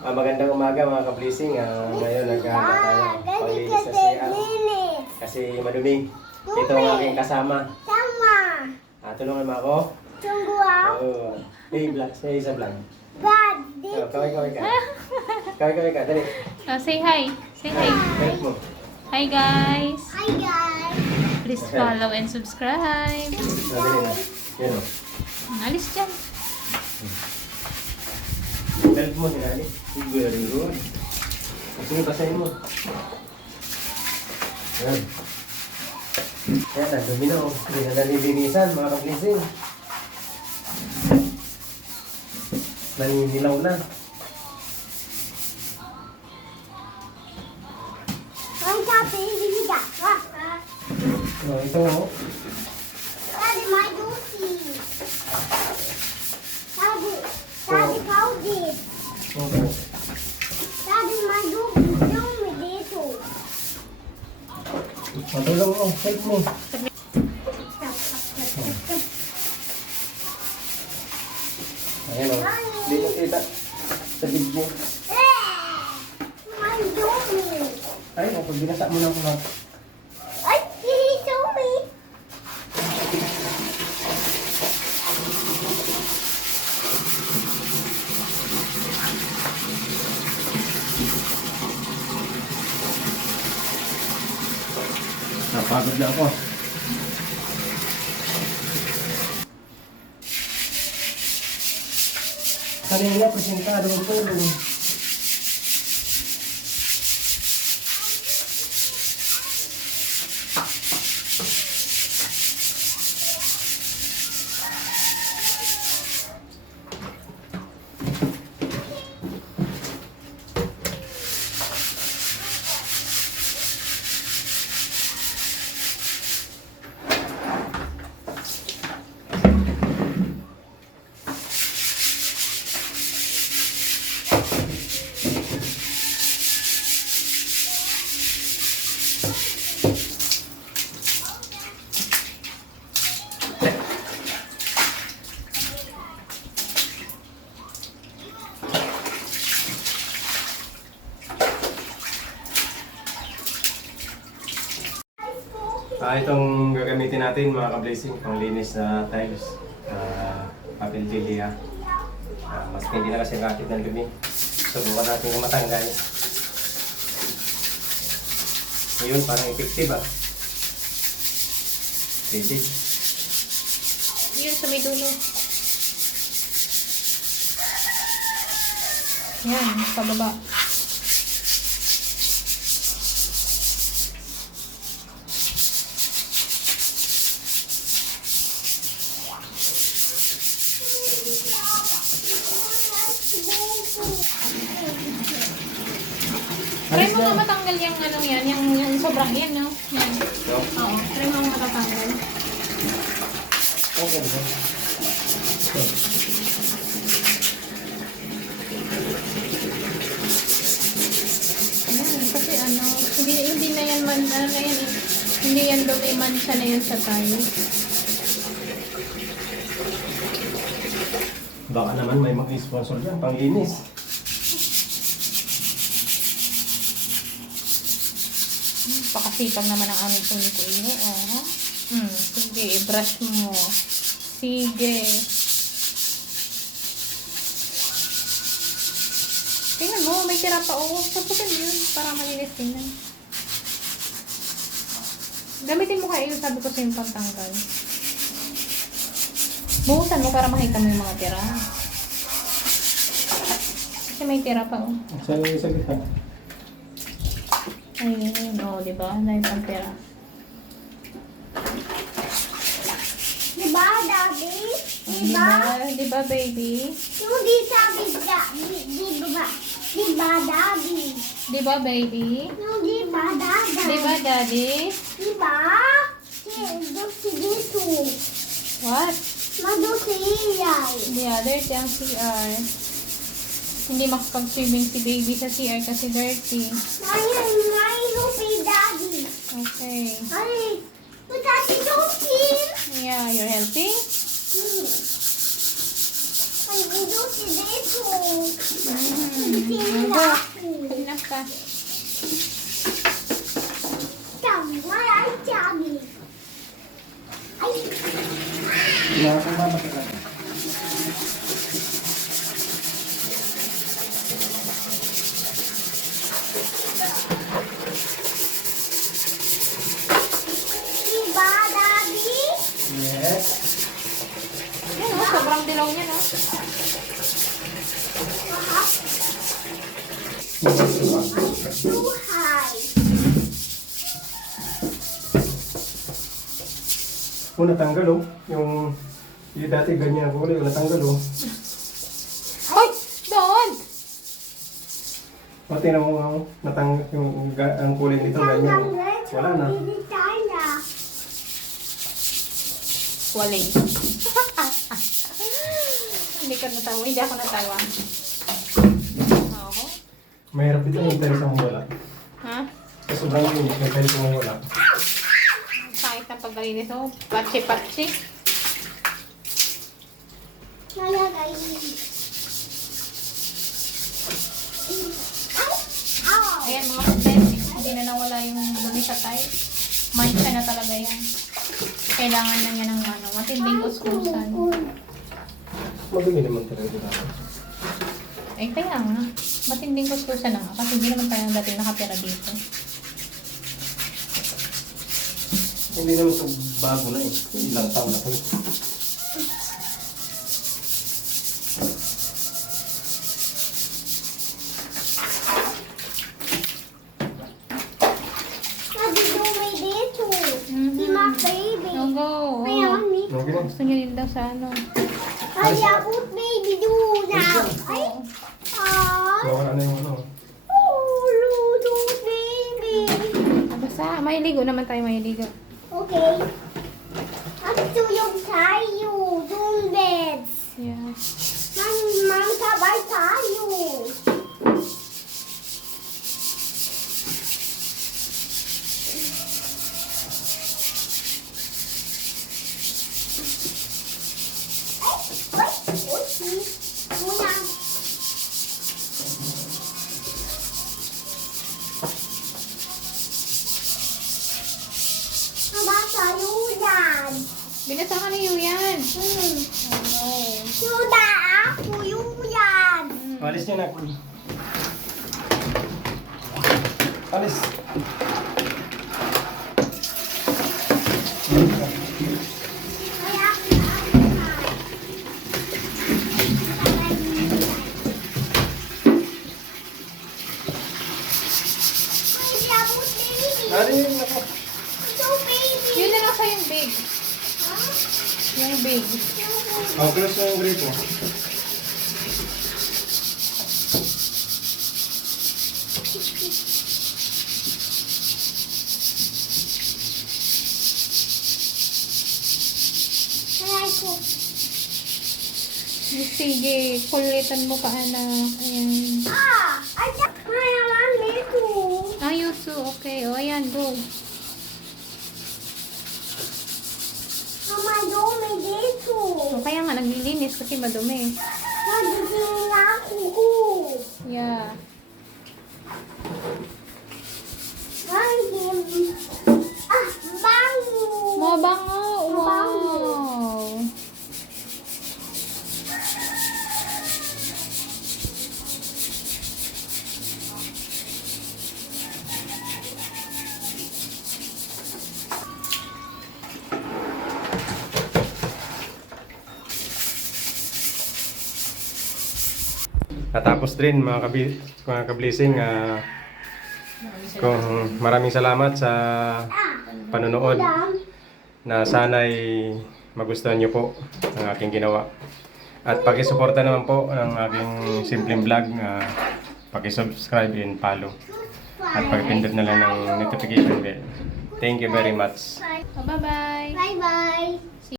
Magandang umaga mga ka-blessing. Ngayon nag-aaga tayo paglinis sa CR. Kasi madumi. Ito ang aking kasama. Sama. Tulungan mo ako. Tungguan. Oo. Hey, vlog. Say isa vlog. Bad. Kaway ka. Kaway ka. Dali. Say hi. Say hi. Help mo. Hi guys. Hi guys. Please follow and subscribe. Dali na. Yan o. Alis dyan. Help mo, sinali. Very good. Sige, pasahin mo. Yan. Yan, dumi na o. Hindi na nalilinisan, mga ka-blessing. Naninilaw na. Ang sabi, hindi ka. Ito o. Daddy, my duty. Daddy, Cody. Okay. Daddy, my duty. Yung me dito. Matulong mo, help mo. Ayan o. Hindi mo kita sa video. My duty. Ay, pag binasa mo lang ko. Ay, he told me. Napagod na ako. Kanina, presentado ang tulong. Itong gagamitin natin mga ka-blessing, panglinis na tiles. Papel jelly ha. Mas hindi na kasi nakakit ng dumi. Subukan natin kung matanggal. Ngayon parang effective ha. Pwede. Yun sa may dulo. Yan, pababa. Try mo nga matanggal yung anong yan, yung sobrang yan, no? Yan. No? Oo, try mo nga matatanggal. Okay. Ayan, kasi ano, hindi na yan man, ano na yan eh. Hindi yan dumi mancha na yan sa tayo. Baka naman may mag-sponsor dyan, panglinis. Pakasipag naman ang aming kulit-kulit. Oh. Sige, i-brush mo. Sige. Tingnan mo, may tira pa. Oo, saputin mo yun para malinis tingnan. Gamitin mo kayo, sabi ko sa yung pagtanggal. Buhusan mo para makita mo yung mga tira. Kasi may tira pa. Oh. Sa gitna. Ayun, diba? Dahil pang tira. Diba, Daddy? Diba, baby? Yung di sabi, diba, Daddy? Diba, baby? Yung diba, Daddy? Diba, daddy? Diba? Dosi dito. What? Madosi yan. The other day ang CR. Hindi makapag-swimming si baby sa CR kasi dirty. May lupi, Daddy. Okay. Ay, Daddy, don't kill. Yeah, you're helping? Ang gusto dito. Go. Pagnak ka. Chubby, why are chubby? Ay, Kumama ka lang. diba, Daddy? Yes. Yan oh, sobrang dilaw niya no. Too high. Natanggal oh. Yung dati ganyan ang kulay, natanggal oh. Ay! Doon! O, tingnan mo nga oh. Natanggal yung ang kulay nito ganyan. Wala na. Hindi tayo. Waling. Hindi ka natawa. Hindi ako natawa. Oo. Mahirap dito yung interest ang wala. Ha? Kasi sobrang yun, yung interest ang wala. Kahit na pagkalinis mo, patsi-patsi. Nalagay. Ay! Ow! Ayan mga kapatid, hindi na nawala yung dumi sa tayo. Mancha na talaga yan. Kailangan na niya ng matinding kuskusan. Madumi naman talaga dito. Eh kaya nga, matinding kuskusan na nga. Kasi hindi naman tayo dating nakapira dito. Hindi naman ito bago na eh. Ilang taon na ito. Sabi dumi dito. Si my baby. No go. Ayan, ni. Okay na. Gusto niya din daw sa ano. Kaya put baby do now. Ay! Ah! Nawala na yung ano. Oh, Ludo baby. Basta, mailigo naman tayo, mailigo. Okay. Matulog tayo. Doon beds. Yeah. Ma'am, sabay tayo. Ay! Muna. Aba, tayo yan. Binasakan niyo yan. Hmm. Oh Suda ako yung yan. no. Alis niya na. Alis. Kaya ako na. Ay, labot baby. Narinig ako. Ito baby. Yun na lang sa yung big. Ha? Yung big. Oh, close na yung grate mo. Kaya ko. Sige, kulitan mo ka anak. Ayan. Ah! Ay, kaya man dito. Ayuso, okay. O, ayan, go. Mama, dumi dito. O, kaya nga, naglilinis kasi madumi. Nagiging ako. Yeah. Ay, ah, bango. Mabango. Mabango. Wow. Natapos din mga ka-blessing. Kung maraming salamat sa panonood. Na sana'y magustuhan niyo po ang aking ginawa. At pakisuporta naman po ang aking simpleng vlog. Pakisubscribe and follow. At pagpindot na lang ng notification bell. Thank you very much. Bye-bye. Bye-bye.